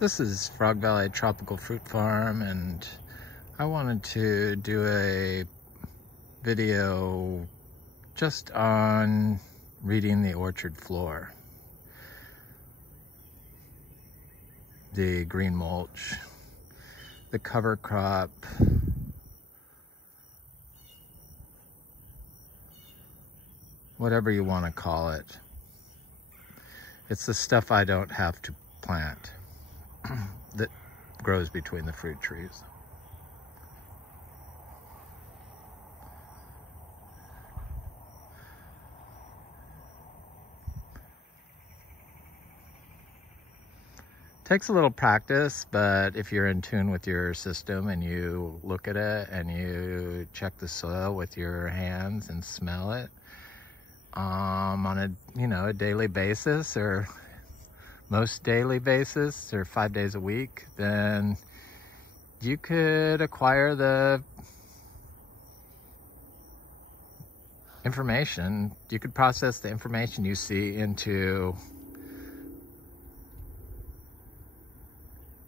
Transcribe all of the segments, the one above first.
This is Frog Valley Tropical Fruit Farm, and I wanted to do a video just on reading the orchard floor. The green mulch, the cover crop, whatever you want to call it. It's the stuff I don't have to plant that grows between the fruit trees. Takes a little practice, but if you're in tune with your system and you look at it and you check the soil with your hands and smell it on a daily basis, or most daily basis, or 5 days a week, then you could acquire the information. You could process the information you see into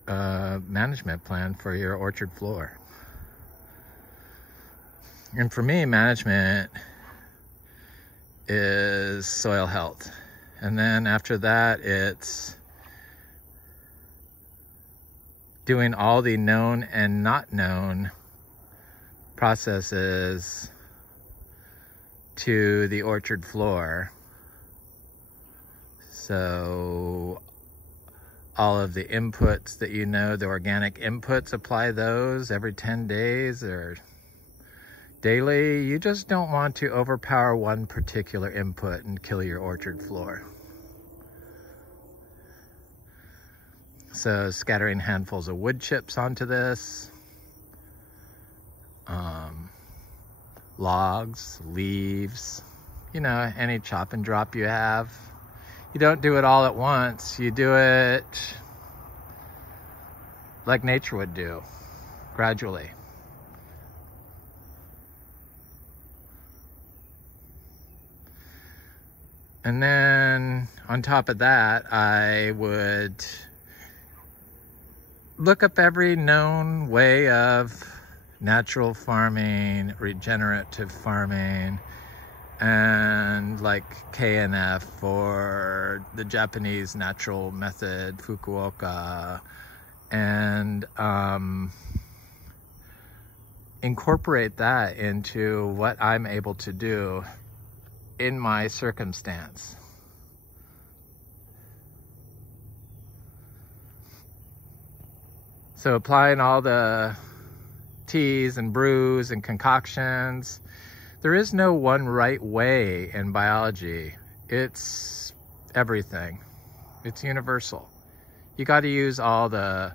a management plan for your orchard floor. And for me, management is soil health. And then after that, it's doing all the known and not known processes to the orchard floor. So all of the inputs that the organic inputs, apply those every 10 days or daily. You just don't want to overpower one particular input and kill your orchard floor. So scattering handfuls of wood chips onto this, logs, leaves, any chop and drop you have. You don't do it all at once. You do it like nature would do, gradually. And then on top of that, I would look up every known way of natural farming, regenerative farming, and like KNF, or the Japanese natural method, Fukuoka, and incorporate that into what I'm able to do in my circumstance. So applying all the teas and brews and concoctions, there is no one right way in biology. It's everything. It's universal. You got to use all the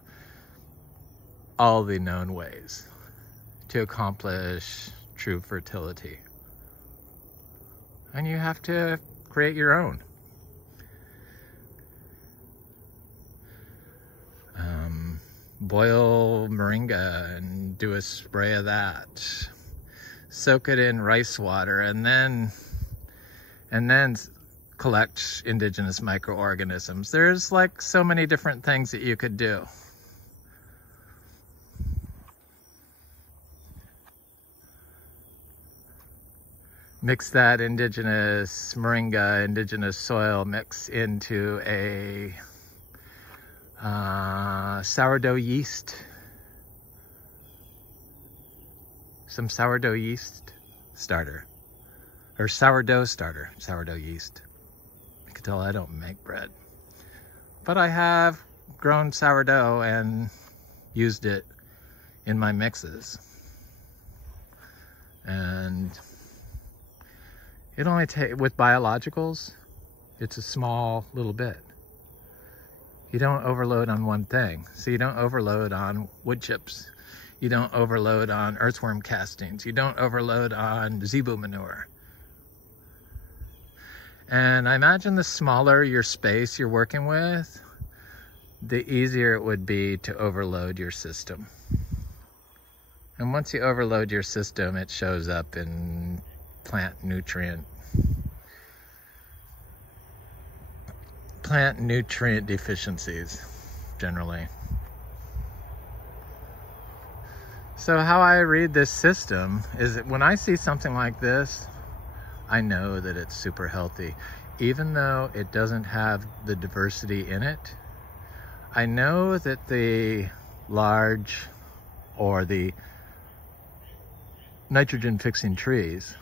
known ways to accomplish true fertility. And you have to create your own. Boil moringa and do a spray of that. Soak it in rice water, and then collect indigenous microorganisms. There's like so many different things that you could do. Mix that indigenous moringa, indigenous soil mix into a sourdough yeast. Some sourdough yeast starter, or sourdough starter, sourdough yeast. You can tell I don't make bread, but I have grown sourdough and used it in my mixes. And it only takes, with biologicals, it's a small little bit. You don't overload on one thing. So you don't overload on wood chips. You don't overload on earthworm castings. You don't overload on zebu manure. And I imagine the smaller your space you're working with, the easier it would be to overload your system. And once you overload your system, it shows up in plant nutrient deficiencies. generally. So how I read this system is that when I see something like this, I know that it's super healthy. Even though it doesn't have the diversity in it, I know that the large or the nitrogen fixing trees,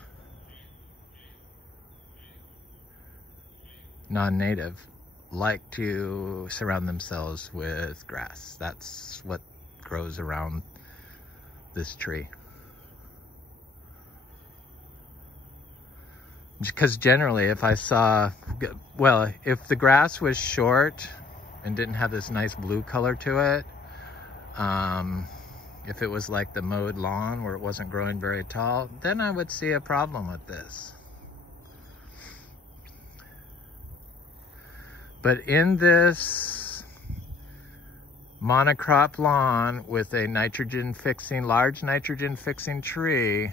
non-native, like to surround themselves with grass. That's what grows around this tree. Because generally, if I saw, well, if the grass was short and didn't have this nice blue color to it, if it was like the mowed lawn where it wasn't growing very tall, then I would see a problem with this. But in this monocrop lawn with a large nitrogen fixing tree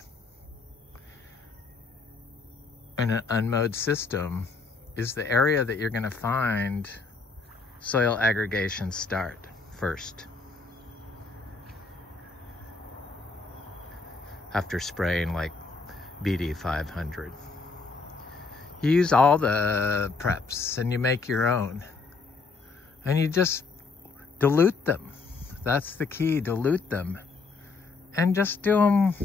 in an unmowed system is the area that you're going to find soil aggregation start first. After spraying like BD 500. You use all the preps and you make your own. And you just dilute them. That's the key, dilute them. And just do them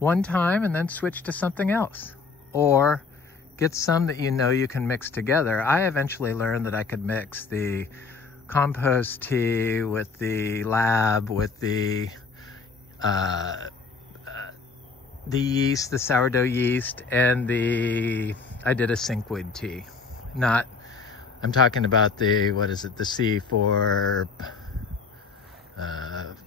one time and then switch to something else. Or get some that you know you can mix together. I eventually learned that I could mix the compost tea with the lab, with the yeast, the sourdough yeast, and I did a syncweed tea. I'm talking about the, what is it, the C4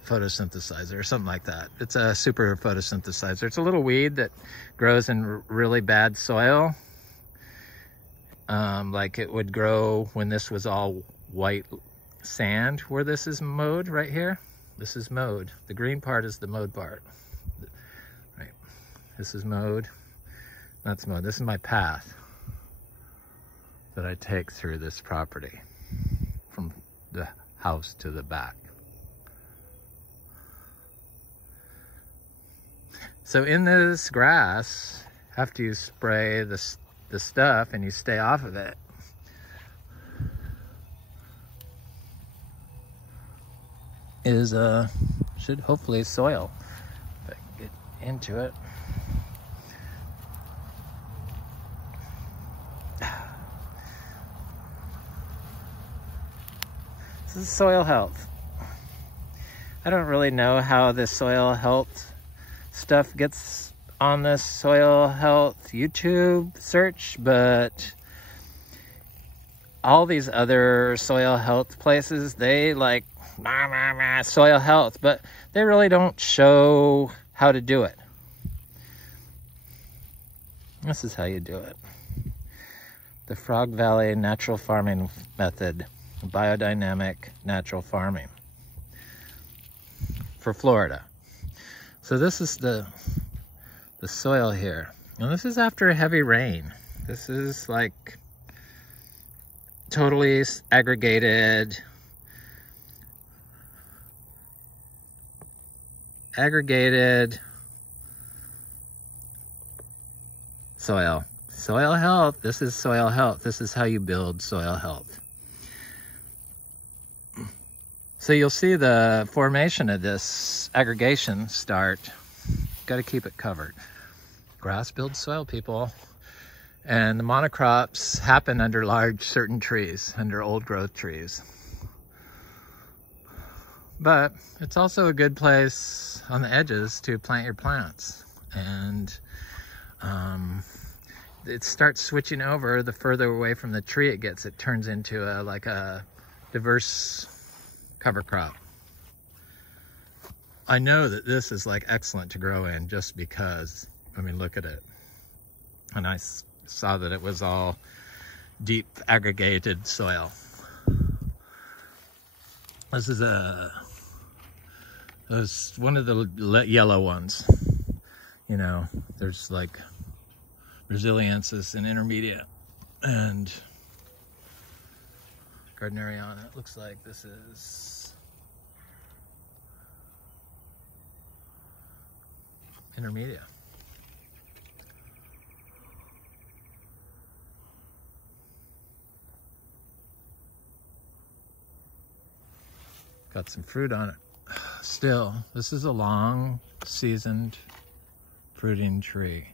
photosynthesizer or something like that. It's a super photosynthesizer. It's a little weed that grows in really bad soil. Like it would grow when this was all white sand, where this is mowed right here. This is mowed. The green part is the mowed part. Right. This is mowed. That's mowed. This is my path that I take through this property from the house to the back. So in this grass, after you spray the stuff and you stay off of it, is should hopefully soil. If I can get into it. This is soil health. I don't really know how this soil health stuff gets on this soil health YouTube search, but all these other soil health places, they like soil health, but they really don't show how to do it. This is how you do it. The Frog Valley Natural Farming Method, Biodynamic Natural Farming for Florida. So this is the soil here. And this is after a heavy rain. This is like totally aggregated soil. Soil health. This is soil health. This is how you build soil health. So you'll see the formation of this aggregation start. Got to keep it covered. Grass builds soil, people. And the monocrops happen under large certain trees, under old growth trees. But it's also a good place on the edges to plant your plants. And it starts switching over the further away from the tree it gets. It turns into like a diverse cover crop. I know that this is like excellent to grow in just because, I mean, look at it. And I saw that it was all deep aggregated soil. This is one of the yellow ones. You know, there's like Braziliensis and intermediate and Gardeneriana. It looks like this is intermediate. Got some fruit on it. Still, this is a long seasoned fruiting tree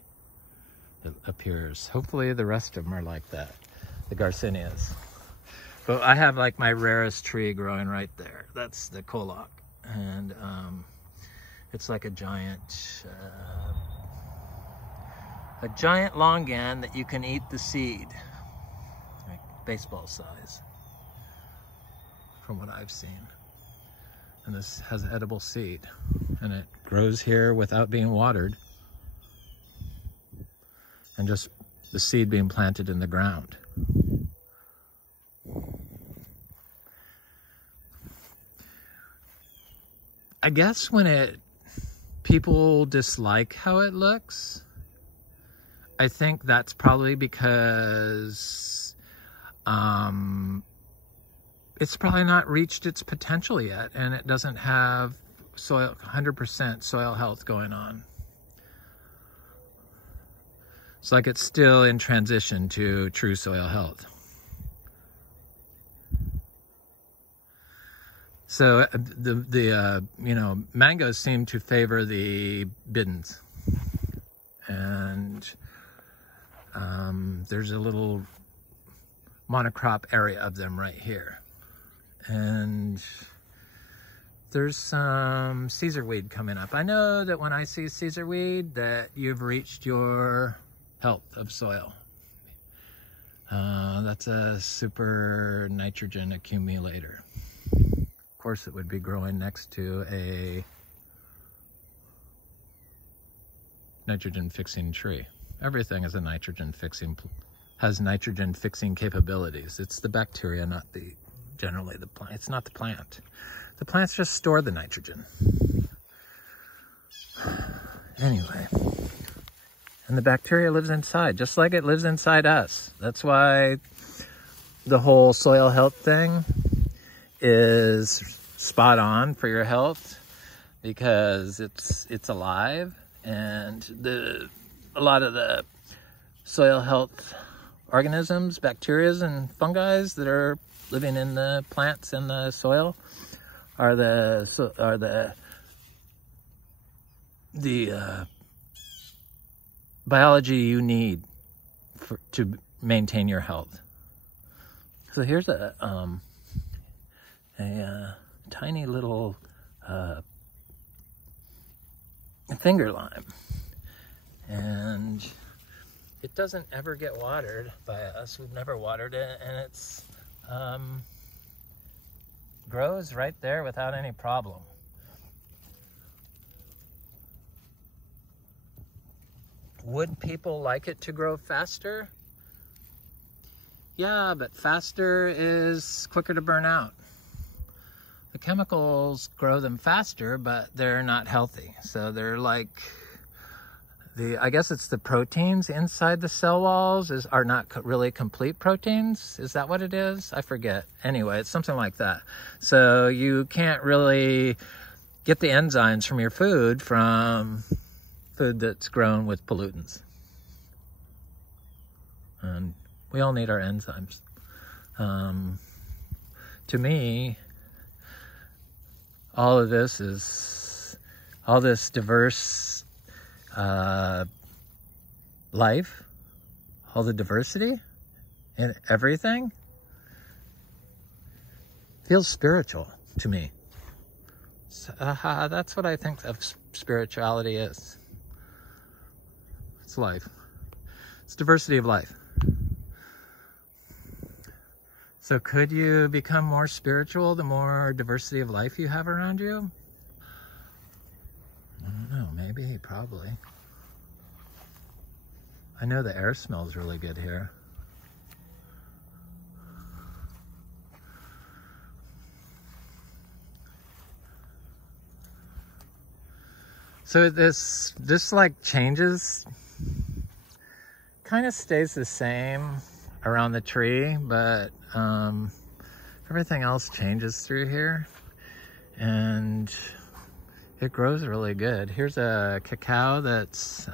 that appears. Hopefully the rest of them are like that, the Garcinias. But I have like my rarest tree growing right there. That's the Kolak. And it's like a giant longan that you can eat the seed, like baseball size, from what I've seen. And this has edible seed, and it grows here without being watered, and just the seed being planted in the ground. I guess when people dislike how it looks, I think that's probably because it's probably not reached its potential yet, and it doesn't have 100% soil health going on. It's like it's still in transition to true soil health. So the mangoes seem to favor the Bidens, and there's a little monocrop area of them right here. And there's some Caesar weed coming up. I know that when I see Caesar weed, that you've reached your health of soil. That's a super nitrogen accumulator. Of course, it would be growing next to a nitrogen fixing tree. Everything is a nitrogen fixing, has nitrogen fixing capabilities. It's the bacteria, not generally the plant. It's not the plant. The plants just store the nitrogen. Anyway, and the bacteria lives inside, just like it lives inside us. That's why the whole soil health thing is spot on for your health, because it's alive, and a lot of the soil health organisms, bacteria and fungi that are living in the plants and the soil are the biology you need to maintain your health. So here's a tiny little finger lime, and it doesn't ever get watered by us. We've never watered it, and it's grows right there without any problem. Would people like it to grow faster? Yeah, but faster is quicker to burn out. The chemicals grow them faster, but they're not healthy. So they're like, I guess it's the proteins inside the cell walls are not really complete proteins. Is that what it is? I forget. Anyway, it's something like that. So you can't really get the enzymes from your food from food that's grown with pollutants. And we all need our enzymes. To me, all this diverse life, all the diversity in everything feels spiritual to me. So, that's what I think of spirituality is. It's life. It's diversity of life. So could you become more spiritual the more diversity of life you have around you? I don't know, maybe, probably. I know the air smells really good here. So this like changes, kind of stays the same around the tree, but everything else changes through here, and it grows really good. Here's a cacao that's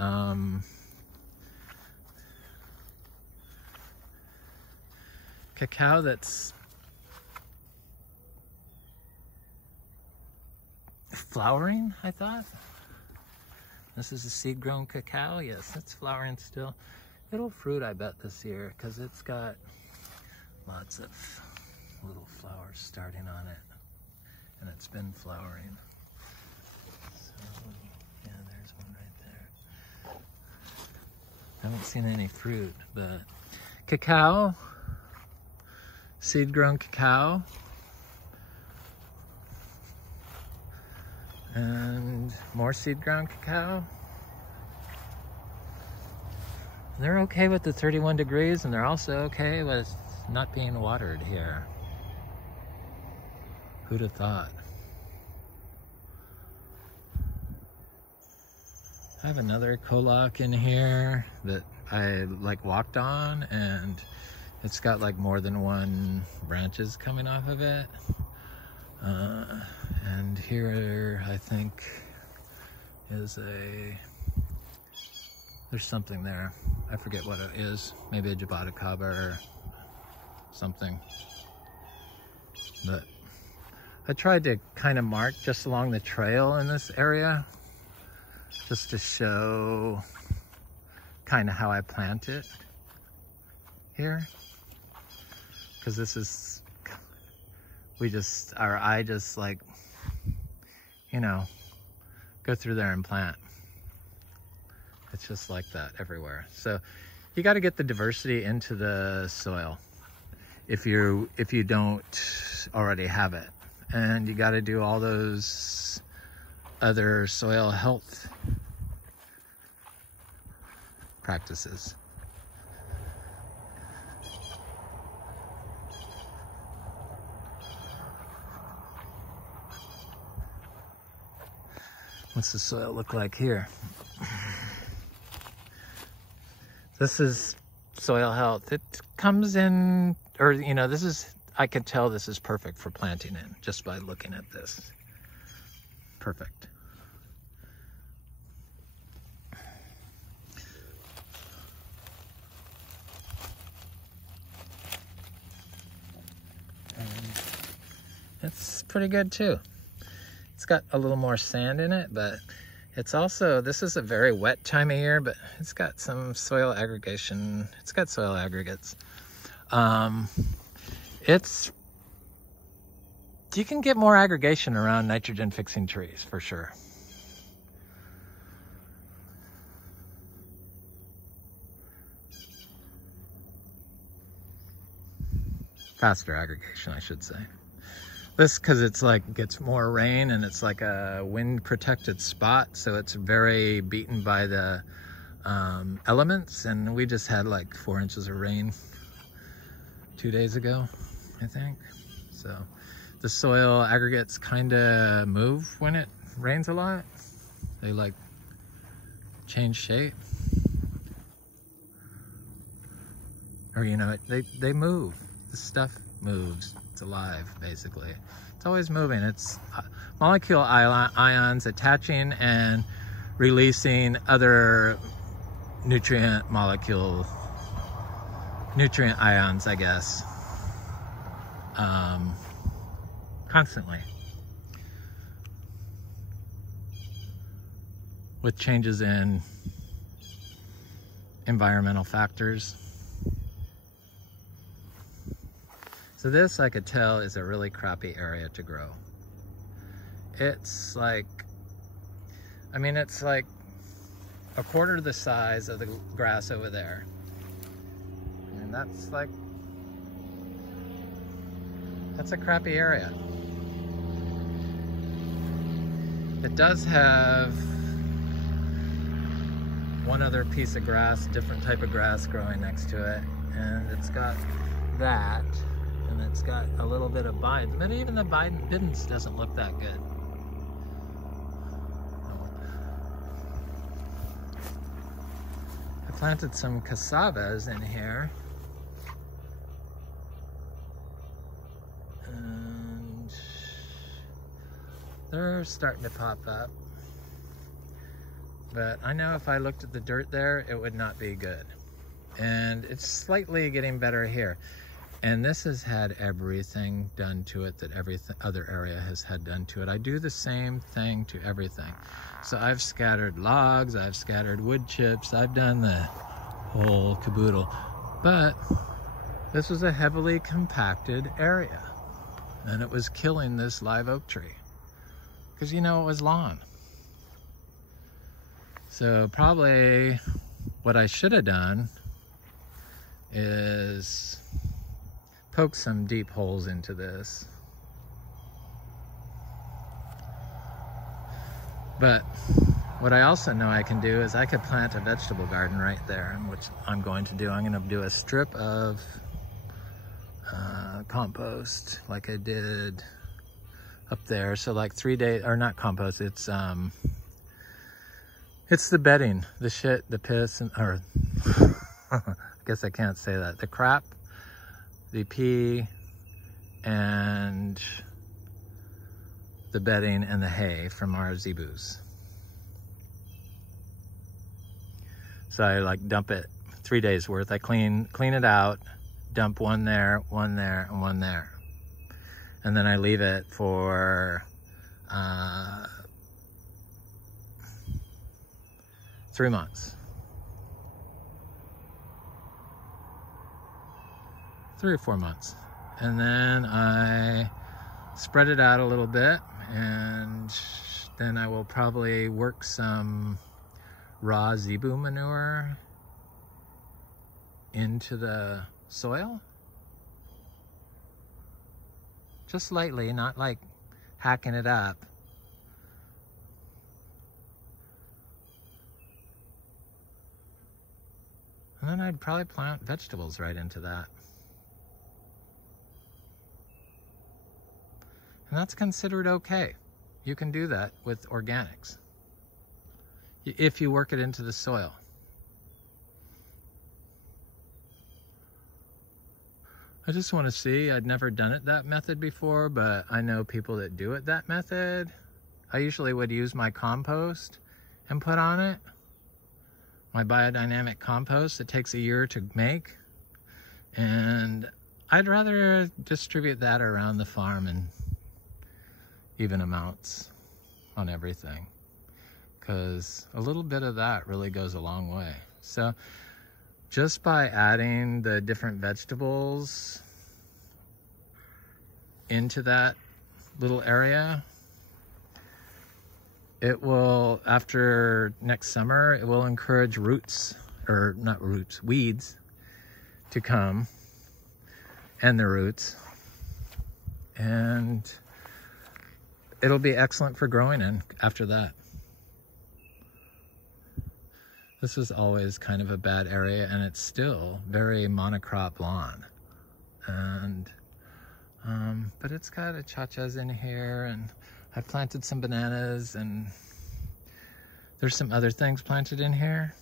flowering, I thought. This is a seed-grown cacao. Yes, it's flowering still. It'll fruit, I bet, this year, because it's got lots of little flowers starting on it, and it's been flowering. So, yeah, there's one right there. I haven't seen any fruit, but cacao, seed-grown cacao, and more seed-grown cacao. They're okay with the 31 degrees, and they're also okay with not being watered here. Who'd have thought? I have another Koloch in here that I walked on, and it's got like more than one branches coming off of it. And here I think is there's something there. I forget what it is. Maybe a jaboticaba or something. But I tried to kind of mark just along the trail in this area, just to show kind of how I plant it here. Because this is, I just like, you know, go through there and plant. It's just like that everywhere. So you got to get the diversity into the soil if you don't already have it. And you got to do all those other soil health practices. What's the soil look like here? This is soil health. It comes in, or you know, I can tell this is perfect for planting in just by looking at this. Perfect. And it's pretty good too. It's got a little more sand in it, but it's also, this is a very wet time of year, but it's got some soil aggregation. It's got soil aggregates. You can get more aggregation around nitrogen fixing trees for sure. Faster aggregation, I should say. This, because it's like gets more rain and it's like a wind protected spot, so it's very beaten by the elements, and we just had like 4 inches of rain 2 days ago, I think. So the soil aggregates kind of move when it rains a lot. They like change shape, or you know, they move. The stuff moves. It's alive, basically. It's always moving. It's molecule ions attaching and releasing other nutrient ions, I guess, constantly, with changes in environmental factors. So this, I could tell, is a really crappy area to grow. It's like, I mean, it's like a quarter the size of the grass over there. And that's like, that's a crappy area. It does have one other piece of grass, different type of grass growing next to it. And it's got that. And it's got a little bit of bidens, but even the bidens doesn't look that good. I planted some cassavas in here. They're starting to pop up. But I know if I looked at the dirt there, it would not be good. And it's slightly getting better here. And this has had everything done to it that every other area has had done to it. I do the same thing to everything. So I've scattered logs, I've scattered wood chips, I've done the whole caboodle. But this was a heavily compacted area. And it was killing this live oak tree. Because you know, it was lawn. So probably what I should have done is poke some deep holes into this. But what I also know I can do is I could plant a vegetable garden right there, which I'm going to do. I'm going to do a strip of compost like I did up there. So like 3 days, or not compost, it's the bedding, the shit, the piss, and, or I guess I can't say that. The crap, the pee, and the bedding and the hay from our zebus. So I like dump it 3 days worth. I clean it out, dump one there, and one there. And then I leave it for 3 months. 3 or 4 months. And then I spread it out a little bit, and then I will probably work some raw zebu manure into the soil. Just lightly, not like hacking it up. And then I'd probably plant vegetables right into that. And that's considered okay. You can do that with organics if you work it into the soil. I just want to see, I'd never done it that method before, but I know people that do it that method. I usually would use my compost and put on it. My biodynamic compost, it takes a year to make. And I'd rather distribute that around the farm in even amounts on everything, because a little bit of that really goes a long way. So just by adding the different vegetables into that little area, it will, after next summer, it will encourage roots, or not roots, weeds to come, and the roots. And it'll be excellent for growing in after that. This is always kind of a bad area, and it's still very monocrop lawn. And, but it's got achachas in here, and I've planted some bananas, and there's some other things planted in here.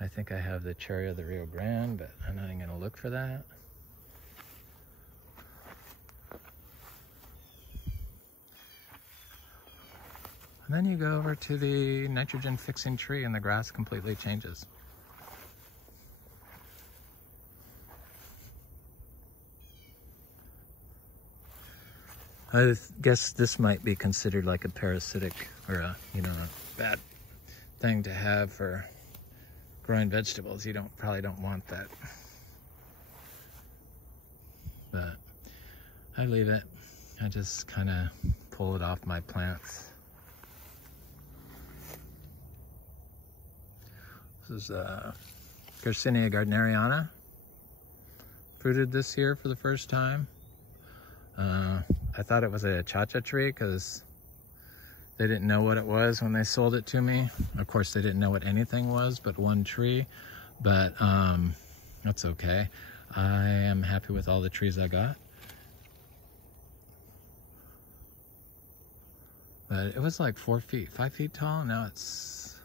I think I have the cherry of the Rio Grande, but I'm not even gonna look for that. And then you go over to the nitrogen fixing tree and the grass completely changes. I guess this might be considered like a parasitic, or a, you know, a bad thing to have for growing vegetables. You probably don't want that. But I leave it. I just kind of pull it off my plants. This is Garcinia Gardeneriana. Fruited this year for the first time. I thought it was a cha-cha tree because they didn't know what it was when they sold it to me. Of course, they didn't know what anything was but one tree, but that's okay. I am happy with all the trees I got. But it was like 5 feet tall, and now it's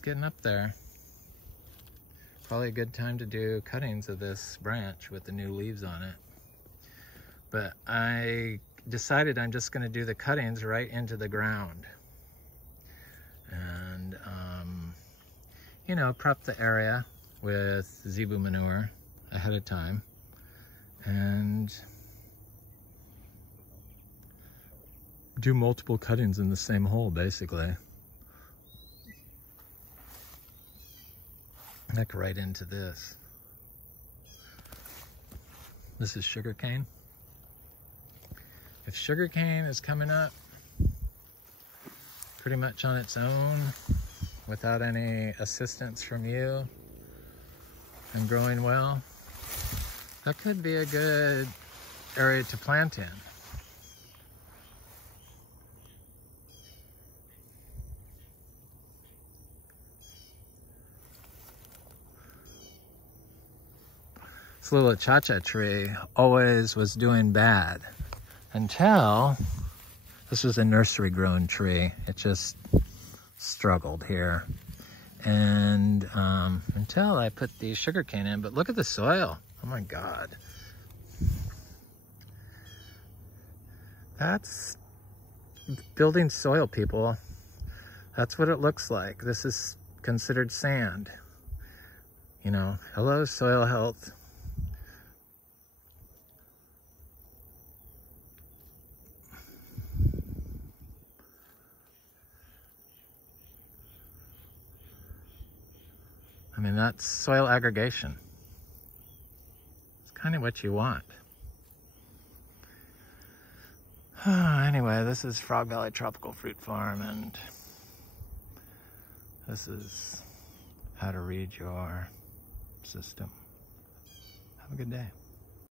getting up there. Probably a good time to do cuttings of this branch with the new leaves on it. But I decided I'm just going to do the cuttings right into the ground. And, you know, prep the area with zebu manure ahead of time. And do multiple cuttings in the same hole, basically. Like right into this. This is sugarcane. If sugarcane is coming up pretty much on its own without any assistance from you and growing well, that could be a good area to plant in. This little cha-cha tree always was doing bad until this was a nursery grown tree. It just struggled here. And until I put the sugarcane in, but look at the soil. Oh my God. That's building soil, people. That's what it looks like. This is considered sand. You know, hello, soil health. I mean, that's soil aggregation. It's kind of what you want. Anyway, this is Frog Valley Tropical Fruit Farm, and this is how to read your system. Have a good day.